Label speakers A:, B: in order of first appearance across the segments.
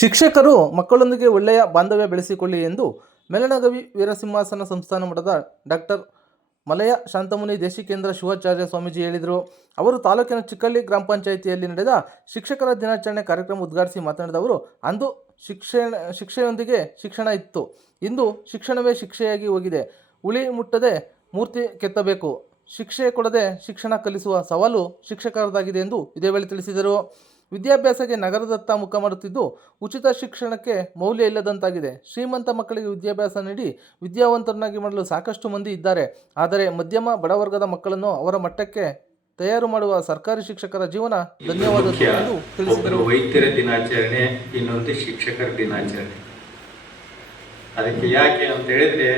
A: ಶಿಕ್ಷಕರು ಮಕ್ಕಳೊಂದಿಗೆ ಒಳ್ಳೆಯ ಬಾಂಧವ್ಯ ಬೆಳೆಸಿಕೊಳ್ಳಿ ಎಂದು ಮೆಲನಗವಿ ವೀರಸಿಂಹಾಸನ ಸಂಸ್ಥಾನ ಮಠದ ಡಾಕ್ಟರ್ ಮಲಯ ಶಾಂತಮುನಿ ದೇಶಿಕೇಂದ್ರ ಶಿವಾಚಾರ್ಯ ಸ್ವಾಮೀಜಿ ಹೇಳಿದರು. ಅವರು ತಾಲೂಕಿನ ಚಿಕ್ಕಳ್ಳಿ ಗ್ರಾಮ ಪಂಚಾಯಿತಿಯಲ್ಲಿ ನಡೆದ ಶಿಕ್ಷಕರ ದಿನಾಚರಣೆ ಕಾರ್ಯಕ್ರಮ ಉದ್ಘಾಟಿಸಿ ಮಾತನಾಡಿದ ಅವರು, ಅಂದು ಶಿಕ್ಷಣ, ಶಿಕ್ಷೆಯೊಂದಿಗೆ ಶಿಕ್ಷಣ ಇತ್ತು. ಇಂದು ಶಿಕ್ಷಣವೇ ಶಿಕ್ಷೆಯಾಗಿ ಹೋಗಿದೆ. ಉಳಿ ಮುಟ್ಟದೆ ಮೂರ್ತಿ ಕೆತ್ತಬೇಕು. ಶಿಕ್ಷೆ ಕೊಡದೆ ಶಿಕ್ಷಣ ಕಲಿಸುವ ಸವಾಲು ಶಿಕ್ಷಕರದಾಗಿದೆ ಎಂದು ಇದೇ ವೇಳೆ ತಿಳಿಸಿದರು. ವಿದ್ಯಾಭ್ಯಾಸಕ್ಕೆ ನಗರದತ್ತ ಮುಖ ಮಾಡುತ್ತಿದ್ದು ಉಚಿತ ಶಿಕ್ಷಣಕ್ಕೆ ಮೌಲ್ಯ ಇಲ್ಲದಂತಾಗಿದೆ. ಶ್ರೀಮಂತ ಮಕ್ಕಳಿಗೆ ವಿದ್ಯಾಭ್ಯಾಸ ನೀಡಿ ವಿದ್ಯಾವಂತರನ್ನಾಗಿ ಮಾಡಲು ಸಾಕಷ್ಟು ಮಂದಿ ಇದ್ದಾರೆ. ಆದರೆ ಮಧ್ಯಮ ಬಡವರ್ಗದ ಮಕ್ಕಳನ್ನು ಅವರ ಮಟ್ಟಕ್ಕೆ ತಯಾರು ಮಾಡುವ ಸರ್ಕಾರಿ ಶಿಕ್ಷಕರ ಜೀವನ ಧನ್ಯವಾದ
B: ಒಬ್ಬರು ವೈದ್ಯರ ದಿನಾಚರಣೆ ಇನ್ನೊಂದು ಶಿಕ್ಷಕರ ದಿನಾಚರಣೆ. ಅದಕ್ಕೆ ಯಾಕೆ ಅಂತ ಹೇಳಿದ್ರೆ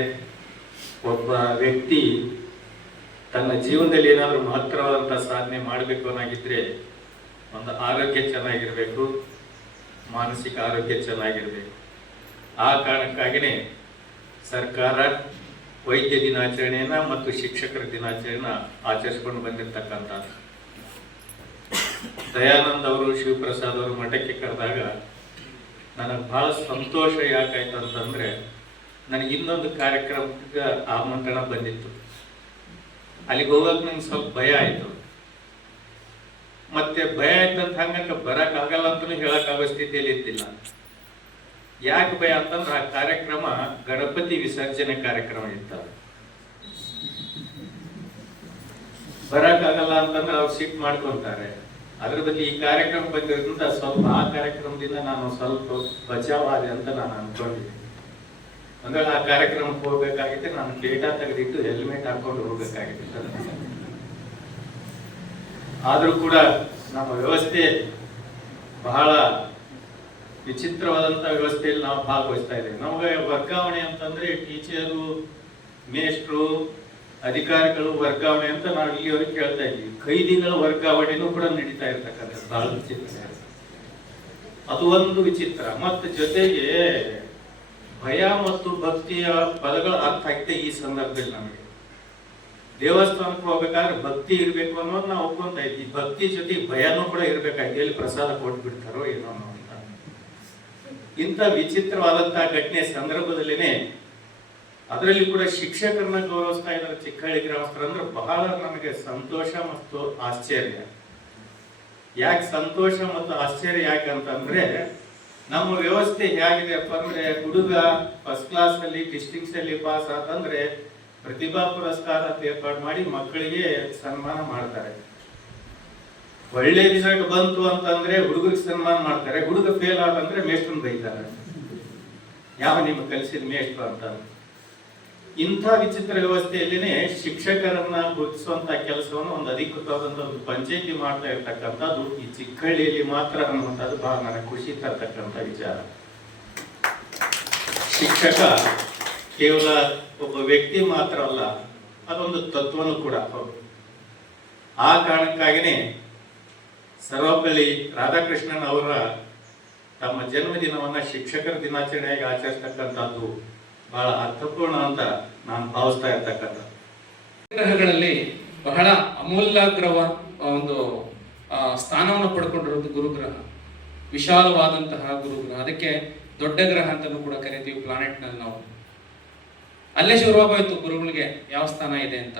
B: ಒಬ್ಬ ವ್ಯಕ್ತಿ ತನ್ನ ಜೀವನದಲ್ಲಿ ಏನಾದರೂ ಮಹತ್ತರವಾದಂಥ ಸಾಧನೆ ಮಾಡಬೇಕು ಅನ್ನೋಗಿದ್ರೆ ಒಂದು ಆರೋಗ್ಯ ಚೆನ್ನಾಗಿರಬೇಕು, ಮಾನಸಿಕ ಆರೋಗ್ಯ ಚೆನ್ನಾಗಿರಬೇಕು. ಆ ಕಾರಣಕ್ಕಾಗಿಯೇ ಸರ್ಕಾರ ವೈದ್ಯ ದಿನಾಚರಣೆಯನ್ನು ಮತ್ತು ಶಿಕ್ಷಕರ ದಿನಾಚರಣೆಯನ್ನ ಆಚರಿಸ್ಕೊಂಡು ಬಂದಿರತಕ್ಕಂಥದ್ದು ದಯಾನಂದ್ ಅವರು, ಶಿವಪ್ರಸಾದ್ ಅವರು ಮಠಕ್ಕೆ ಕರೆದಾಗ ನನಗೆ ಬಹಳ ಸಂತೋಷ ಯಾಕಾಯ್ತು ಅಂತಂದ್ರೆ ನನಗೆ ಇನ್ನೊಂದು ಕಾರ್ಯಕ್ರಮಕ್ಕೆ ಆಮಂತ್ರಣ ಬಂದಿತ್ತು. ಅಲ್ಲಿಗೆ ಹೋಗೋಕೆ ನಂಗೆ ಸ್ವಲ್ಪ ಭಯ ಆಯ್ತು. ಮತ್ತೆ ಭಯ ಆಯ್ತಂತ ಹಂಗಂತ ಬರಕ್ ಆಗಲ್ಲ ಹೇಳಕ್ ಹೇಳಕ್ಕಾಗೋ ಸ್ಥಿತಿಯಲ್ಲಿ ಇದ್ದಿಲ್ಲ. ಯಾಕೆ ಭಯ ಅಂತಂದ್ರೆ ಆ ಕಾರ್ಯಕ್ರಮ ಗಣಪತಿ ವಿಸರ್ಜನೆ ಕಾರ್ಯಕ್ರಮ ಇತ್ತು ಬರಕ್ಕಾಗಲ್ಲ ಅಂತಂದ್ರೆ ಅವ್ರು ಸಿಟ್ ಮಾಡ್ಕೊಂತಾರೆ. ಅದ್ರ ಬಗ್ಗೆ ಈ ಕಾರ್ಯಕ್ರಮ ಬಂದಿರೋದ್ರಿಂದ ಸ್ವಲ್ಪ ಆ ಕಾರ್ಯಕ್ರಮದಿಂದ ನಾನು ಸ್ವಲ್ಪ ಬಚಾವಾದೆ ಅಂತ ನಾನು ಅನ್ಕೊಂಡಿದ್ದೆ ಅಂದ್ರೆ ಆ ಕಾರ್ಯಕ್ರಮಕ್ಕೆ ಹೋಗ್ಬೇಕಾಗಿತ್ತು ನಾನು ಡೇಟಾ ತೆಗೆದಿಟ್ಟು ಹೆಲ್ಮೆಟ್ ಹಾಕೊಂಡು ಹೋಗ್ಬೇಕಾಗಿತ್ತು. ಆದ್ರೂ ಕೂಡ ನಮ್ಮ ವ್ಯವಸ್ಥೆ ಬಹಳ ವಿಚಿತ್ರವಾದಂಥ ವ್ಯವಸ್ಥೆಯಲ್ಲಿ ನಾವು ಭಾಗವಹಿಸ್ತಾ ಇದ್ದೇವೆ. ನಮಗೆ ವರ್ಗಾವಣೆ ಅಂತಂದ್ರೆ ಟೀಚರು, ಮೇಷ್ಟ್ರು, ಅಧಿಕಾರಿಗಳು ವರ್ಗಾವಣೆ ಅಂತ ನಾವು ಇಲ್ಲಿವರೆಗೆ ಕೇಳ್ತಾ ಇದ್ದೀವಿ. ಖೈದಿಗಳ ವರ್ಗಾವಣೆನೂ ಕೂಡ ನಡೀತಾ ಇರ್ತಕ್ಕಂಥದ್ದು. ಬಹಳ ವಿಚಿತ್ರ. ಅದು ಒಂದು ವಿಚಿತ್ರ. ಮತ್ತು ಜೊತೆಗೆ ಭಯ ಮತ್ತು ಭಕ್ತಿಯ ಪದಗಳು ಅರ್ಥ ಆಗಿದೆ ಈ ಸಂದರ್ಭದಲ್ಲಿ ನಮಗೆ. ದೇವಸ್ಥಾನಕ್ಕೆ ಹೋಗ್ಬೇಕಾದ್ರೆ ಭಕ್ತಿ ಇರಬೇಕು ಅನ್ನೋದು ನಾವು ಒಪ್ಕೊಂತ ಇದ್ವಿ ಭಕ್ತಿ ಜೊತೆ ಭಯನೂ ಕೂಡ ಇರ್ಬೇಕಾಗಿ ಎಲ್ಲಿ ಪ್ರಸಾದ ಕೊಟ್ಬಿಡ್ತಾರೋ ಏನೋ ಅಂತ. ಇಂಥ ವಿಚಿತ್ರವಾದಂತಹ ಘಟನೆ ಸಂದರ್ಭದಲ್ಲಿನೇ ಅದರಲ್ಲಿ ಕೂಡ ಶಿಕ್ಷಕರನ್ನ ಗೌರವಿಸ್ತಾ ಇದ್ದಾರೆ ಚಿಕ್ಕಹಳ್ಳಿ ಗ್ರಾಮಸ್ಥರು. ಅಂದ್ರೆ ಬಹಳ ನನಗೆ ಸಂತೋಷ ಮತ್ತು ಆಶ್ಚರ್ಯ. ಯಾಕೆ ಸಂತೋಷ ಮತ್ತು ಆಶ್ಚರ್ಯ ಯಾಕೆ ಅಂತಂದ್ರೆ ನಮ್ಮ ವ್ಯವಸ್ಥೆ ಹೇಗಿದೆ ಅಂದ್ರೆ ಹುಡುಗ ಫಸ್ಟ್ ಕ್ಲಾಸ್ ಅಲ್ಲಿ ಡಿಸ್ಟಿಂಕ್ಷನ್ ಪಾಸ್ ಆತಂದ್ರೆ ಪ್ರತಿಭಾ ಪುರಸ್ಕಾರ ಏರ್ಪಾಡು ಮಾಡಿ ಮಕ್ಕಳಿಗೆ ಸನ್ಮಾನ ಮಾಡ್ತಾರೆ. ಒಳ್ಳೆ ರಿಸಲ್ಟ್ ಬಂತು ಅಂತಂದ್ರೆ ಹುಡುಗರಿಗೆ ಸನ್ಮಾನ ಮಾಡ್ತಾರೆ. ಹುಡುಗ ಫೇಲ್ ಆದಂದ್ರೆ ಮೇಷ್ಟ್ರನ್ ಬೈತಾರೆ. ಯಾವ ನಿಮ್ಗೆ ಕಲಿಸಿದ ಮೇಷ್ಟ್ರು ಅಂತ? ಇಂಥ ವಿಚಿತ್ರ ವ್ಯವಸ್ಥೆಯಲ್ಲಿನೇ ಶಿಕ್ಷಕರನ್ನ ಗುರುತಿಸುವಂತ ಕೆಲಸವನ್ನು ಒಂದು ಅಧಿಕೃತವಾದಂತಹ ಒಂದು ಪಂಚಾಯತಿ ಮಾಡ್ತಾ ಇರ್ತಕ್ಕಂಥದ್ದು ಈ ಚಿಕ್ಕಹಳ್ಳಿಯಲ್ಲಿ ಮಾತ್ರ ಅನ್ನುವಂಥದ್ದು ಬಹಳ ನನಗೆ ಖುಷಿ ತರ್ತಕ್ಕಂಥ ವಿಚಾರ. ಶಿಕ್ಷಕ ಕೇವಲ ಒಬ್ಬ ವ್ಯಕ್ತಿ ಮಾತ್ರ ಅಲ್ಲ, ಅದೊಂದು ತತ್ವನು ಕೂಡ. ಹೌದು. ಆ ಕಾರಣಕ್ಕಾಗಿನೇ ಸರ್ವಪಲ್ಲಿ ರಾಧಾಕೃಷ್ಣನ್ ಅವರ ತಮ್ಮ ಜನ್ಮದಿನವನ್ನ ಶಿಕ್ಷಕರ ದಿನಾಚರಣೆಯಾಗಿ ಆಚರಿಸ್ತಕ್ಕಂಥದ್ದು ಬಹಳ ಅರ್ಥಪೂರ್ಣ ಅಂತ ನಾನು ಭಾವಿಸ್ತಾ ಇರ್ತಕ್ಕಂಥ
C: ಗ್ರಹಗಳಲ್ಲಿ ಬಹಳ ಅಮೂಲ್ಯಗ್ರವ ಒಂದು ಸ್ಥಾನವನ್ನು ಪಡ್ಕೊಂಡಿರೋದು ಗುರುಗ್ರಹ, ವಿಶಾಲವಾದಂತಹ ಗುರುಗ್ರಹ. ಅದಕ್ಕೆ ದೊಡ್ಡ ಗ್ರಹ ಅಂತಲೂ ಕೂಡ ಕರಿತೀವಿ ಪ್ಲಾನೆಟ್ನಲ್ಲಿ ನಾವು. ಅಲ್ಲೇ ಶುರುವಾಗೋಯ್ತು ಗುರುಗಳಿಗೆ, ಯಾವ ಸ್ಥಾನ ಇದೆ ಅಂತ.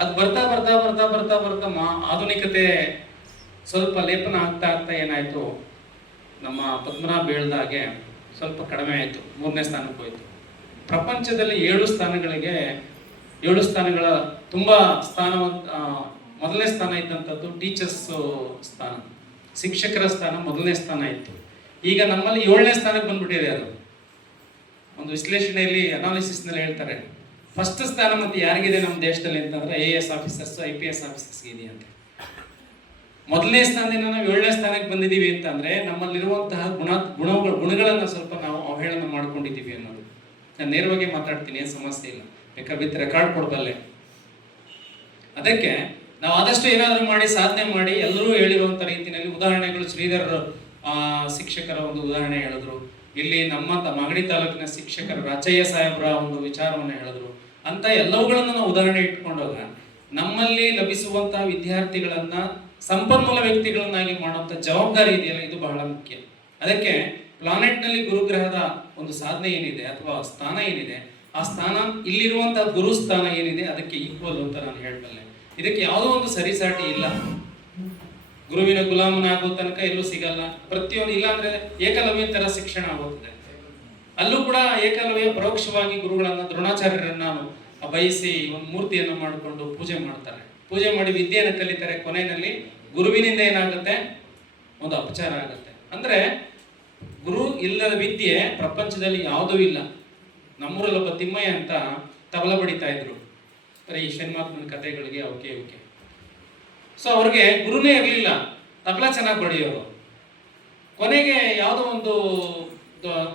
C: ಅದು ಬರ್ತಾ ಬರ್ತಾ ಬರ್ತಾ ಬರ್ತಾ ಬರ್ತಾ ಮಾ ಆಧುನಿಕತೆ ಸ್ವಲ್ಪ ಲೇಪನ ಆಗ್ತಾ ಆಗ್ತಾ ಏನಾಯ್ತು, ನಮ್ಮ ಪದ್ಮನಾಭ ಹೇಳ್ದಾಗೆ ಸ್ವಲ್ಪ ಕಡಿಮೆ ಆಯಿತು, ಮೂರನೇ ಸ್ಥಾನಕ್ಕೆ ಹೋಯ್ತು. ಪ್ರಪಂಚದಲ್ಲಿ ಏಳು ಸ್ಥಾನಗಳಿಗೆ, ಏಳು ಸ್ಥಾನಗಳ ತುಂಬ ಸ್ಥಾನವಂತ ಮೊದಲನೇ ಸ್ಥಾನ ಇದ್ದಂಥದ್ದು ಟೀಚರ್ಸ್ ಸ್ಥಾನ. ಶಿಕ್ಷಕರ ಸ್ಥಾನ ಮೊದಲನೇ ಸ್ಥಾನ ಇತ್ತು. ಈಗ ನಮ್ಮಲ್ಲಿ ಏಳನೇ ಸ್ಥಾನಕ್ಕೆ ಬಂದ್ಬಿಟ್ಟಿದೆ ಅದು. ಒಂದು ವಿಶ್ಲೇಷಣೆಯಲ್ಲಿ ಅನಾಲಿಸಿಸ್ನಲ್ಲಿ ಹೇಳ್ತಾರೆ ಫಸ್ಟ್ ಸ್ಥಾನ ಮತ್ತು ಯಾರಿಗಿದೆ ನಮ್ಮ ದೇಶದಲ್ಲಿ ಅಂತಂದ್ರೆ I A S officers I P S ಆಫೀಸರ್ಸ್ಗೆ ಇದೆ ಅಂತ ಮೊದಲನೇ ಸ್ಥಾನದಿಂದ ನಾವು ಏಳನೇ ಸ್ಥಾನಕ್ಕೆ ಬಂದಿದ್ದೀವಿ ಅಂತಂದ್ರೆ ನಮ್ಮಲ್ಲಿರುವಂತಹ ಗುಣ, ಗುಣಗಳ, ಗುಣಗಳನ್ನು ಸ್ವಲ್ಪ ನಾವು ಅವಹೇಳನ ಮಾಡ್ಕೊಂಡಿದ್ದೀವಿ ಅನ್ನೋದು. ನಾನು ನೇರವಾಗಿ ಮಾತಾಡ್ತೀನಿ, ಏನು ಸಮಸ್ಯೆ ಇಲ್ಲ. ಬೇಕಾದ್ರೆ ರೆಕಾರ್ಡ್ ಕೊಡಬಲ್ಲೆ. ಅದಕ್ಕೆ ನಾವು ಆದಷ್ಟು ಏನಾದರೂ ಮಾಡಿ, ಸಾಧನೆ ಮಾಡಿ, ಎಲ್ಲರೂ ಹೇಳಿರುವಂಥ ರೀತಿಯಲ್ಲಿ ಉದಾಹರಣೆಗಳು ಶ್ರೀಧರ್ ಶಿಕ್ಷಕರ ಒಂದು ಉದಾಹರಣೆ ಹೇಳಿದ್ರು. ಇಲ್ಲಿ ನಮ್ಮ ಮಾಗಡಿ ತಾಲೂಕಿನ ಶಿಕ್ಷಕರ ರಾಚಯ್ಯ ಸಾಹೇಬರ ಒಂದು ವಿಚಾರವನ್ನು ಹೇಳಿದ್ರು. ಅಂತ ಎಲ್ಲವುಗಳನ್ನು ನಾವು ಉದಾಹರಣೆ ಇಟ್ಕೊಂಡಾಗ, ನಮ್ಮಲ್ಲಿ ಲಭಿಸುವಂತಹ ವಿದ್ಯಾರ್ಥಿಗಳನ್ನ, ಸಂಪನ್ಮೂಲ ವ್ಯಕ್ತಿಗಳನ್ನಾಗಿ ಮಾಡುವಂತ ಜವಾಬ್ದಾರಿ ಇದೆಯಲ್ಲ, ಇದು ಬಹಳ ಮುಖ್ಯ. ಅದಕ್ಕೆ ಪ್ಲಾನೆಟ್ನಲ್ಲಿ ಗುರುಗ್ರಹದ ಒಂದು ಸಾಧನೆ ಏನಿದೆ, ಅಥವಾ ಸ್ಥಾನ ಏನಿದೆ, ಆ ಸ್ಥಾನ ಇಲ್ಲಿರುವಂತಹ ಗುರು ಸ್ಥಾನ ಏನಿದೆ, ಅದಕ್ಕೆ ಈಕ್ವಲ್ ಅಂತ ನಾನು ಹೇಳಬಲ್ಲೆ. ಇದಕ್ಕೆ ಯಾವುದೋ ಒಂದು ಸರಿಸಾಟಿ ಇಲ್ಲ. ಗುರುವಿನ ಗುಲಾಮನಾಗೋ ತನಕ ಎಲ್ಲೂ ಸಿಗಲ್ಲ. ಪ್ರತಿಯೊಂದು ಇಲ್ಲಾಂದ್ರೆ ಏಕಲವ್ಯ ತರ ಶಿಕ್ಷಣ ಆಗುತ್ತದೆ. ಅಲ್ಲೂ ಕೂಡ ಏಕಲವ್ಯ ಪರೋಕ್ಷವಾಗಿ ಗುರುಗಳನ್ನ, ದ್ರೋಣಾಚಾರ್ಯರನ್ನ ಬಯಸಿ ಒಂದು ಮೂರ್ತಿಯನ್ನು ಮಾಡಿಕೊಂಡು ಪೂಜೆ ಮಾಡ್ತಾರೆ. ಪೂಜೆ ಮಾಡಿ ವಿದ್ಯೆಯನ್ನು ಕಲಿತಾರೆ. ಕೊನೆಯಲ್ಲಿ ಗುರುವಿನಿಂದ ಏನಾಗುತ್ತೆ? ಒಂದು ಅಪಚಾರ ಆಗುತ್ತೆ. ಅಂದ್ರೆ ಗುರು ಇಲ್ಲದ ವಿದ್ಯೆ ಪ್ರಪಂಚದಲ್ಲಿ ಯಾವುದೂ ಇಲ್ಲ. ನಮ್ಮೂರಲ್ಲೊಬ್ಬ ತಿಮ್ಮಯ್ಯ ಅಂತ ತಬಲ ಬಡಿತಾ ಇದ್ರು. ಈ ಶನ್ಮಾತ್ಮನ ಕಥೆಗಳಿಗೆ ಓಕೆ ಓಕೆ ಸೊ ಅವ್ರಿಗೆ ಗುರುನೇ ಇರಲಿಲ್ಲ. ತಬಲ ಚೆನ್ನಾಗಿ ಬಡಿಯೋರು. ಕೊನೆಗೆ ಯಾವುದೋ ಒಂದು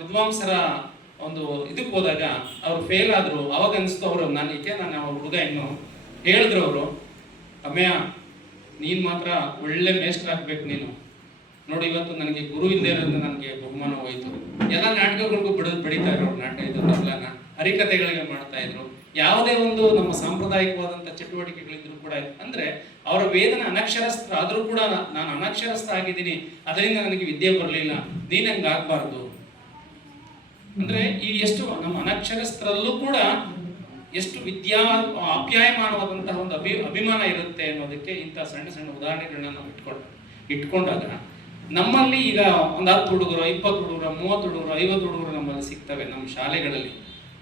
C: ವಿದ್ವಾಂಸರ ಒಂದು ಇದಕ್ಕೆ ಹೋದಾಗ ಅವ್ರು ಫೇಲ್ ಆದರು. ಅವಾಗ ಅನಿಸ್ತು ಅವರು, ನಾನು ಏಕೆ ನಾನು ಅವ್ರ ಹುಡುಗ ಇನ್ನು. ಹೇಳಿದ್ರು ಅವರು ಅಮ್ಮಯ್ಯ ನೀನು ಮಾತ್ರ ಒಳ್ಳೆ ಮೇಸ್ಟರ್ ಆಗ್ಬೇಕು ನೀನು. ನೋಡಿ, ಇವತ್ತು ನನಗೆ ಗುರು ಇಲ್ಲದೆ ಇರೋದ್ರಿಂದ ನನಗೆ ಬಹುಮಾನ ಹೋಯಿತು. ಎಲ್ಲ ನಾಟಕಗಳಿಗೂ ಬಿಡೋದು ಬಡಿತಾ ಇದ್ರು ನಾಟಕ ಇದು, ತಬಲನ. ಹರಿಕಥೆಗಳಿಗೆ ಮಾಡ್ತಾ ಇದ್ರು. ಯಾವುದೇ ಒಂದು ನಮ್ಮ ಸಾಂಪ್ರದಾಯಿಕವಾದಂಥ ಚಟುವಟಿಕೆಗಳಿದ್ರು ಕೂಡ ಅಂದ್ರೆ ಅವರ ವೇದನ ಅನಕ್ಷರಸ್ಥ, ಆದರೂ ಕೂಡ ನಾನು ಅನಕ್ಷರಸ್ಥ ಆಗಿದ್ದೀನಿ, ಅದರಿಂದ ನನಗೆ ವಿದ್ಯೆ ಬರಲಿಲ್ಲ, ನೀನ್ ಹಂಗ ಆಗ್ಬಾರ್ದು. ಅಂದ್ರೆ ಈ ಎಷ್ಟು ನಮ್ಮ ಅನಕ್ಷರಸ್ಥರಲ್ಲೂ ಕೂಡ ಎಷ್ಟು ವಿದ್ಯಾ ಅಪ್ಯಾಯಮಾನವಾದಂತಹ ಒಂದು ಅಭಿ, ಅಭಿಮಾನ ಇರುತ್ತೆ ಅನ್ನೋದಕ್ಕೆ ಇಂಥ ಸಣ್ಣ ಸಣ್ಣ ಉದಾಹರಣೆಗಳನ್ನ ನಾವು ಇಟ್ಕೊಂಡ, ಇಟ್ಕೊಂಡಾಗ ನಮ್ಮಲ್ಲಿ ಈಗ ಒಂದು ಹತ್ತು ಹುಡುಗರು, ಇಪ್ಪತ್ತು ಹುಡುಗರು, ಮೂವತ್ತು ಹುಡುಗರು, ಐವತ್ತು ಹುಡುಗರು ನಮ್ಮಲ್ಲಿ ಸಿಗ್ತವೆ ನಮ್ಮ ಶಾಲೆಗಳಲ್ಲಿ.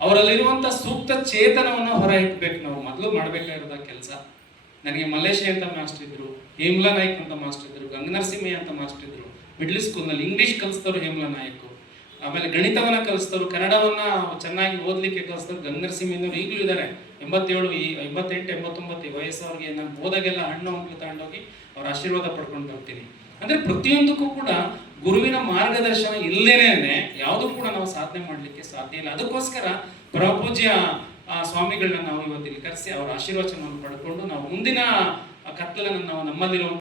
C: ಅವರಲ್ಲಿರುವಂತ ಸೂಕ್ತ ಚೇತನವನ್ನ ಹೊರ ಇಟ್ಬೇಕು ನಾವು. ಮೊದಲು ಮಾಡಬೇಕಾಗಿರೋದ ಕೆಲಸ? ನನಗೆ ಮಲ್ಲೇಶ್ ಅಂತ ಮಾಸ್ಟರ್ ಇದ್ರು, ಹೇಮ್ಲಾ ನಾಯ್ಕ್ ಅಂತ ಮಾಸ್ಟರ್ ಇದ್ರು ಗಂಗನರಸಿಂಹಯ್ಯ ಅಂತ ಮಾಸ್ಟರ್ ಇದ್ರು. ಮಿಡ್ಲ್ ಸ್ಕೂಲ್ನಲ್ಲಿ ಇಂಗ್ಲಿಷ್ ಕಲಿಸ್ತವ್ರು ಹೇಮ್ಲಾ ನಾಯ್ಕು. ಆಮೇಲೆ ಗಣಿತವನ್ನ ಕಲಿಸ್ತವ್ರು ಕನ್ನಡವನ್ನ ಚೆನ್ನಾಗಿ ಓದ್ಲಿಕ್ಕೆ ಕಲಿಸ್ತವ್ರು ಗಂಗನರಸಿಂಹಯ್ಯನವ್ರು ಈಗಲೂ ಇದ್ದಾರೆ ಎಂಬತ್ತೇಳು ಈ, ಎಂಬತ್ತೆಂಟು, ಎಂಬತ್ತೊಂಬತ್ತು ವಯಸ್ಸವ್ರಿಗೆ ನಾನು ಹೋದಾಗೆಲ್ಲ ಹಣ್ಣು ಹಂಪಲು ತಗೊಂಡೋಗಿ ಅವ್ರ ಆಶೀರ್ವಾದ ಪಡ್ಕೊಂಡು ಬರ್ತೀನಿ. ಅಂದ್ರೆ ಪ್ರತಿಯೊಂದಕ್ಕೂ ಕೂಡ ಗುರುವಿನ ಮಾರ್ಗದರ್ಶನ ಇಲ್ಲದೇನೆ ಯಾವುದು ಕೂಡ ನಾವು ಸಾಧನೆ ಮಾಡಲಿಕ್ಕೆ ಸಾಧ್ಯ ಇಲ್ಲ. ಅದಕ್ಕೋಸ್ಕರ ಪ್ರಪೂಜ್ಯ ಆ, ಸ್ವಾಮಿಗಳನ್ನ ನಾವು ಇವತ್ತಿಲ್ಲಿ ಕರೆಸಿ ಅವರ ಆಶೀರ್ವಚನವನ್ನು ಪಡ್ಕೊಂಡು ನಾವು ಮುಂದಿನ ಕತ್ತಲನ್ನು ನಾವು ನಮ್ಮಲ್ಲಿರುವ